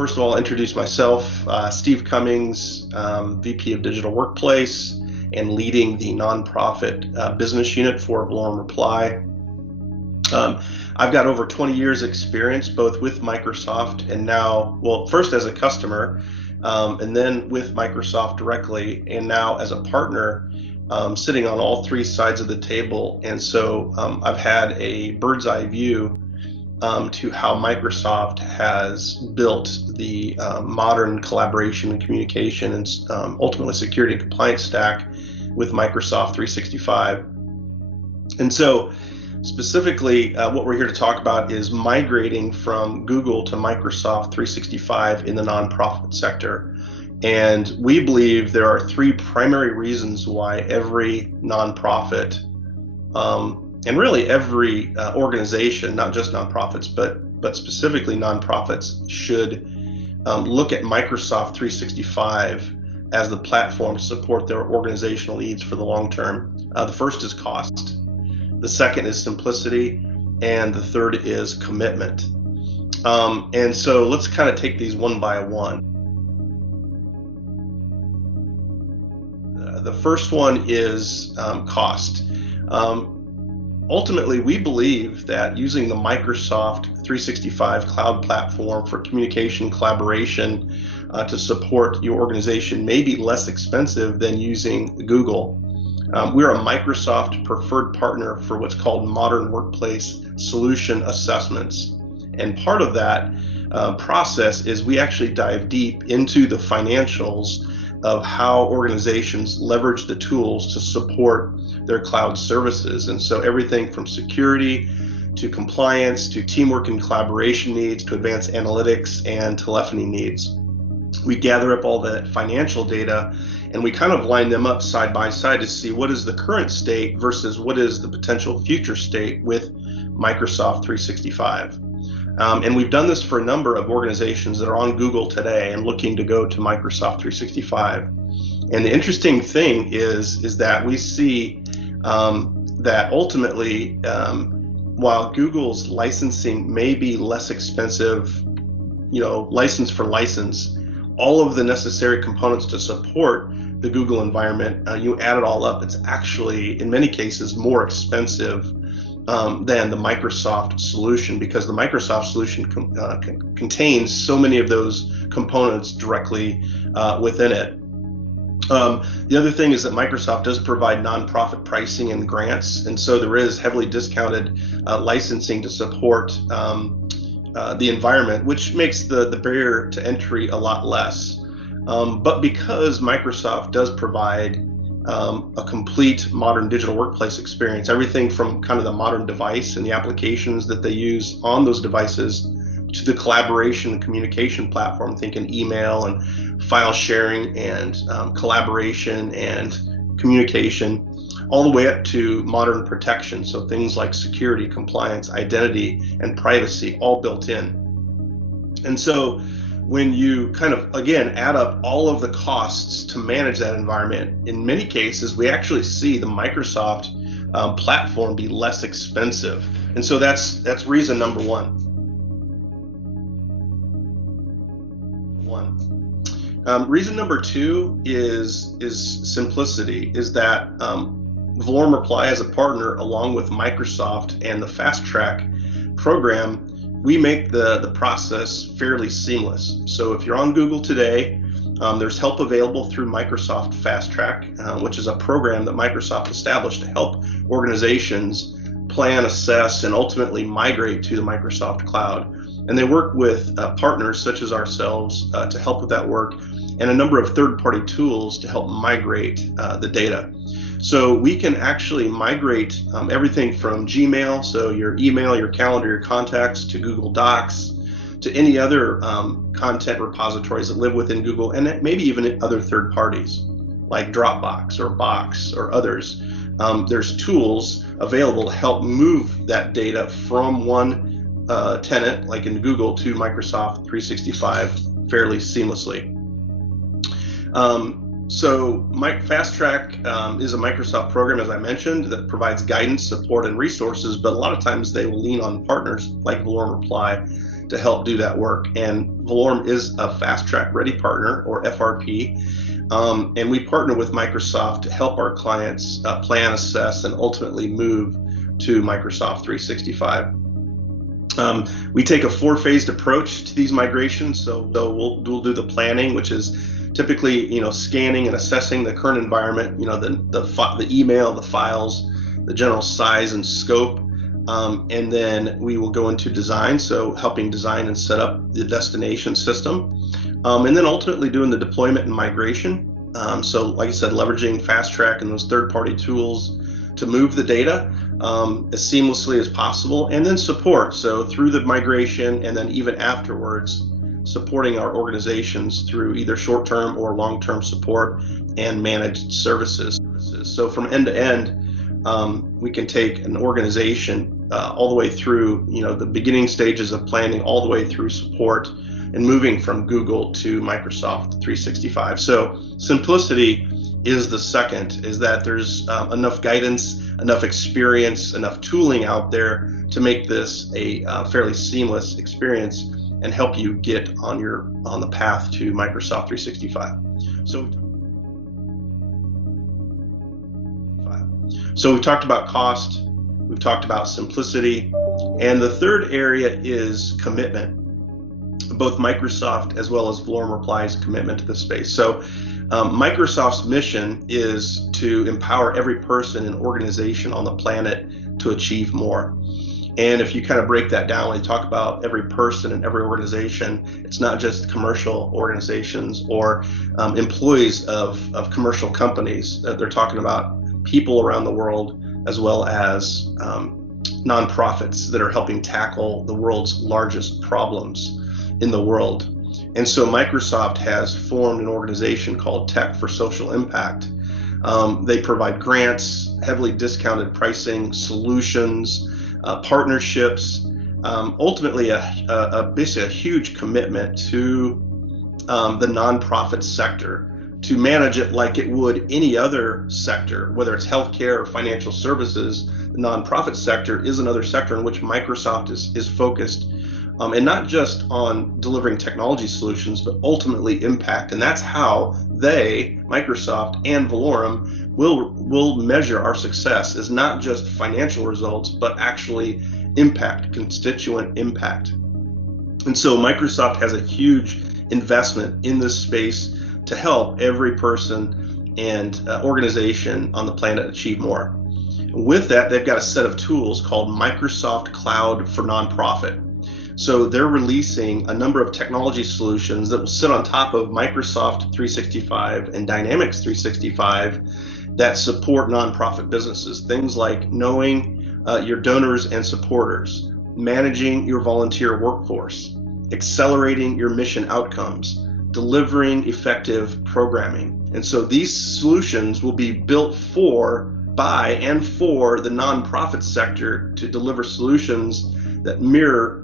first of all, introduce myself, Steve Cummings, VP of Digital Workplace and leading the nonprofit business unit for Valorem Reply. I've got over 20 years experience both with Microsoft and now, well, first as a customer, and then with Microsoft directly, and now as a partner, sitting on all three sides of the table. And so I've had a bird's eye view to how Microsoft has built the modern collaboration and communication and ultimately security and compliance stack with Microsoft 365. And so specifically, what we're here to talk about is migrating from Google to Microsoft 365 in the nonprofit sector. And we believe there are three primary reasons why every nonprofit, and really every organization, not just nonprofits, but specifically nonprofits, should look at Microsoft 365 as the platform to support their organizational needs for the long term. The first is cost, the second is simplicity, and the third is commitment. And so let's kind of take these one by one. The first one is cost. Ultimately, we believe that using the Microsoft 365 cloud platform for communication collaboration to support your organization may be less expensive than using Google. We're a Microsoft preferred partner for what's called modern workplace solution assessments. And part of that process is we actually dive deep into the financials of how organizations leverage the tools to support their cloud services. And so everything from security to compliance to teamwork and collaboration needs to advanced analytics and telephony needs. We gather up all the financial data and we kind of line them up side by side to see what is the current state versus what is the potential future state with Microsoft 365. And we've done this for a number of organizations that are on Google today and looking to go to Microsoft 365. And the interesting thing is that we see that ultimately, while Google's licensing may be less expensive, license for license, all of the necessary components to support the Google environment, you add it all up, it's actually, in many cases, more expensive than the Microsoft solution, because the Microsoft solution contains so many of those components directly within it. The other thing is that Microsoft does provide nonprofit pricing and grants, and so there is heavily discounted licensing to support the environment, which makes the barrier to entry a lot less. But because Microsoft does provide a complete modern digital workplace experience, everything from kind of the modern device and the applications that they use on those devices to the collaboration and communication platform, thinking email and file sharing and collaboration and communication, all the way up to modern protection. So things like security, compliance, identity, and privacy, all built in. And so when you kind of, again, add up all of the costs to manage that environment, in many cases, we actually see the Microsoft platform be less expensive. And so that's reason number one. Reason number two is simplicity, is that Valorem Reply as a partner, along with Microsoft and the Fast Track program, we make the process fairly seamless. So if you're on Google today, there's help available through Microsoft Fast Track, which is a program that Microsoft established to help organizations plan, assess, and ultimately migrate to the Microsoft cloud. And they work with partners such as ourselves to help with that work, and a number of third-party tools to help migrate the data. So we can actually migrate everything from Gmail, so your email, your calendar, your contacts, to Google Docs, to any other content repositories that live within Google, and maybe even other third parties like Dropbox or Box or others. There's tools available to help move that data from one tenant, like in Google, to Microsoft 365 fairly seamlessly. So Fast Track is a Microsoft program, as I mentioned, that provides guidance, support, and resources, but a lot of times they will lean on partners like Valorem Reply to help do that work. And Valorem is a Fast Track Ready partner, or FRP. And we partner with Microsoft to help our clients plan, assess, and ultimately move to Microsoft 365. We take a 4-phased approach to these migrations. So we'll do the planning, which is typically, scanning and assessing the current environment, the email, the files, the general size and scope. And then we will go into design, so helping design and set up the destination system. And then ultimately doing the deployment and migration. So like I said, leveraging Fast Track and those third-party tools to move the data as seamlessly as possible, and then support. So through the migration and then even afterwards, supporting our organizations through either short-term or long-term support and managed services. So from end to end, we can take an organization all the way through, the beginning stages of planning, all the way through support and moving from Google to Microsoft 365. So simplicity is the second, is that there's enough guidance, enough experience, enough tooling out there to make this a fairly seamless experience and help you get on the path to Microsoft 365. So we've talked about cost, we've talked about simplicity, and the third area is commitment. Both Microsoft as well as Valorem Reply's commitment to this space. So Microsoft's mission is to empower every person and organization on the planet to achieve more. And if you kind of break that down, when you talk about every person and every organization, it's not just commercial organizations or employees of commercial companies. They're talking about people around the world, as well as nonprofits that are helping tackle the world's largest problems in the world. And so Microsoft has formed an organization called Tech for Social Impact. They provide grants, heavily discounted pricing, solutions, partnerships, ultimately basically a huge commitment to the nonprofit sector to manage it like it would any other sector, whether it's healthcare or financial services. The nonprofit sector is another sector in which Microsoft is focused. And not just on delivering technology solutions, but ultimately impact. And that's how Microsoft and Valorem, will measure our success, is not just financial results, but actually impact, constituent impact. And so Microsoft has a huge investment in this space to help every person and organization on the planet achieve more. With that, they've got a set of tools called Microsoft Cloud for Nonprofit. So they're releasing a number of technology solutions that will sit on top of Microsoft 365 and Dynamics 365 that support nonprofit businesses. Things like knowing your donors and supporters, managing your volunteer workforce, accelerating your mission outcomes, delivering effective programming. And so these solutions will be built by and for the nonprofit sector to deliver solutions that mirror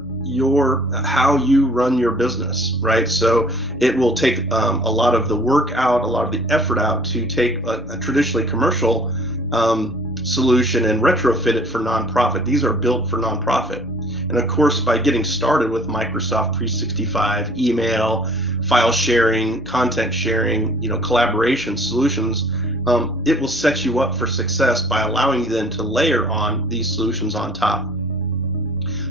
how you run your business, right? So it will take a lot of the work out, a lot of the effort out to take a traditionally commercial solution and retrofit it for nonprofit. These are built for nonprofit. And of course, by getting started with Microsoft 365, email, file sharing, content sharing, collaboration solutions, it will set you up for success by allowing you then to layer on these solutions on top.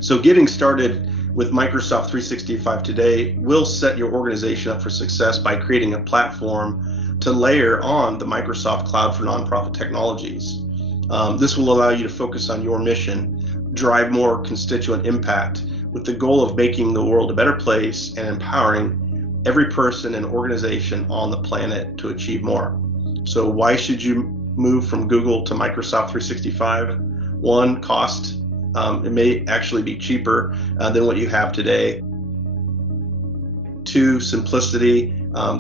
So getting started with Microsoft 365 today will set your organization up for success by creating a platform to layer on the Microsoft Cloud for Nonprofit technologies. This will allow you to focus on your mission, drive more constituent impact with the goal of making the world a better place and empowering every person and organization on the planet to achieve more. So why should you move from Google to Microsoft 365? One, cost. It may actually be cheaper than what you have today. Two, simplicity,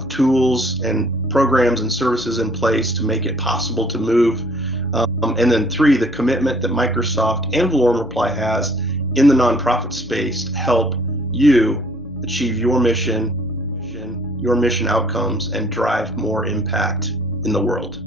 tools and programs and services in place to make it possible to move. And then three, the commitment that Microsoft and Valorem Reply has in the nonprofit space to help you achieve your mission outcomes and drive more impact in the world.